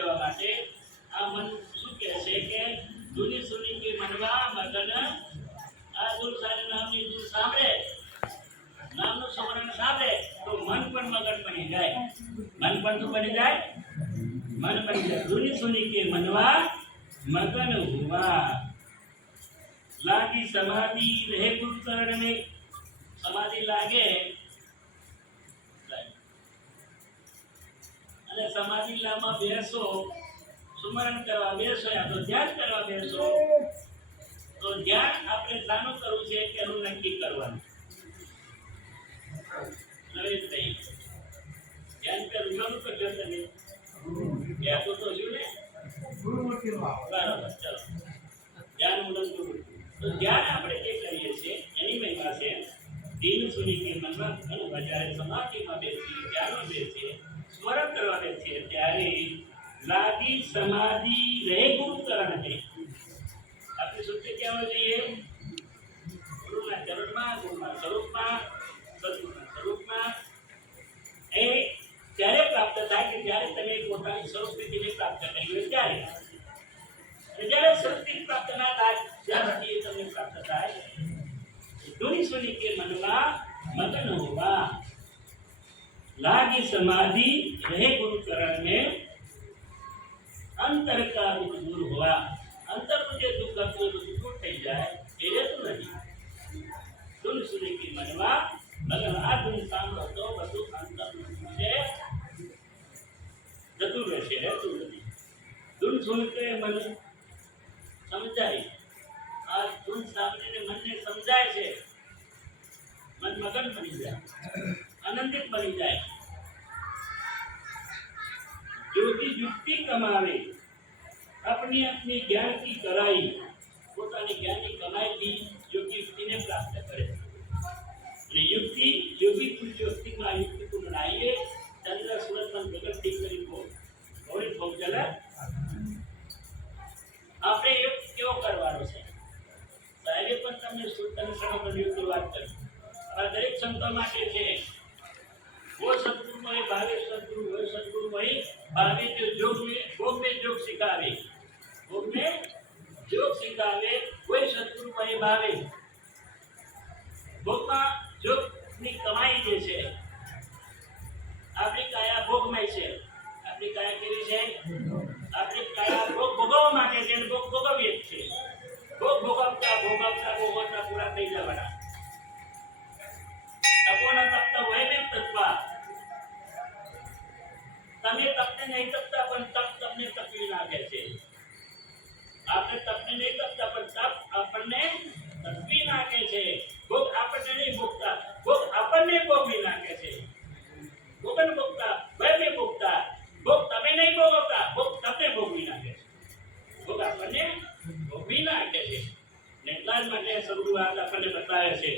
દેવા માટે. આ મન શું કહે છે કે જૂની સુની કે મનવા મગન, આ દૂર નામની દૂર સાંભળે. નામનું સ્મરણ સાંભળે તો મન પણ મગન બની જાય. મન પણ શું બની જાય? મન બની જાય. જૂની સુની કે મનવા મગન હુવા. લાગી સમાધિ રહે ગુરુ ચરણ સમાધિ લાગે અને સમાધિ લામાં બેસો સુમરણ કરવા બેસો યા તો ધ્યાન કરવા બેસો તો ધ્યાન આપણે શાનું કરવું છે કે એનું નક્કી કરવાનું નરેશભાઈ ધ્યાન પેલું શરૂ કરજો તમે ત્યાં તો તો શું ને બરાબર ચલો ધ્યાન મુલન ગુરુ તો ધ્યાન આપણે જે કરીએ છીએ એની મહિમા છે દિન સુની કે મનમાં ઘણું જ્યારે સમાધિમાં બેસીએ ધ્યાનમાં બેસીએ સ્મરણ કરવા બેસીએ ત્યારે લાગી સમાધિ રહે ગુરુ ચરણ છે આપણે સૂત્ર કહેવા જોઈએ ગુરુના ચરણમાં ગુરુના સ્વરૂપમાં સદગુરુના સ્વરૂપમાં એ ત્યારે પ્રાપ્ત થાય કે જ્યારે તમે પોતાની સ્વરૂપ સ્થિતિને પ્રાપ્ત કરી હોય ત્યારે અને જ્યારે શક્તિ પ્રાપ્ત ના થાય ત્યાં સુધી એ તમને પ્રાપ્ત થાય ધૂની સુની કે મનમાં મગન હોવા लागी समाधि रहे गुरुकरण में अंतर का दुख दूर हुआ अंतर मुझे दुख करते दुख टूट जाए ये तो नहीं सुन सुन की मनवा मगर આ ધૂમધામ હતો બધું અંતર છે. જતું રહેશે, રહેતું નથી. ધૂન સુનતે મને સમજાય. આ ધૂન સાંભળીને મનને સમજાય છે. મન મગન બની જાય. આનંદિત બની જાય योगी युक्ति कमावे अपनी अपनी ज्ञान की कराई પોતાની જ્ઞાનની કમાઈથી યોગી યુક્તિને પ્રાપ્ત કરે અને યુક્તિ યોગી કુલ યોક્તિમાં યુક્તિ કુલ નાઈએ ચંદ્ર સૂરજ મન જગત ઠીક કરી ભોગ ગૌરી ભોગ જલા આપણે યોગ કેવો કરવાનો છે સાહેબે પણ તમને સુલતાન સણોબર યોગની વાત કરી આ દરેક સંતો માટે છે वो सदगुरु वही भावे सदगुरु वही सदगुरु वही भावे जो योग में भोग में योग सिखावे भोग में योग सिखावे वही सदगुरु वही भावे ભોગમાં જોગની કમાઈ જે છે આપણી કાયા ભોગમય છે આપણી કાયા કેવી છે આપણી કાયા ભોગ ભોગવવા માટે છે અને ભોગ ભોગવીએ જ છે ભોગ ભોગવતા ભોગવતા ભોગવતા પૂરા થઈ જવાના તમે તપને નહીં તપતા પણ તપ તમને તપી નાખે છે આપણે તપને નહીં તપતા પણ તપ આપણને તપી નાખે છે ભોગ આપણને નહીં ભોગતા ભોગ આપણને ભોગવી નાખે છે ભોગન ભોગતા ભયને ભોગતા ભોગ તમે નહીં ભોગવતા ભોગ તમને ભોગવી નાખે છે ભોગ આપણને ભોગવી નાખે છે ને એટલા જ માટે સદગુરુ આ આપણને બતાવે છે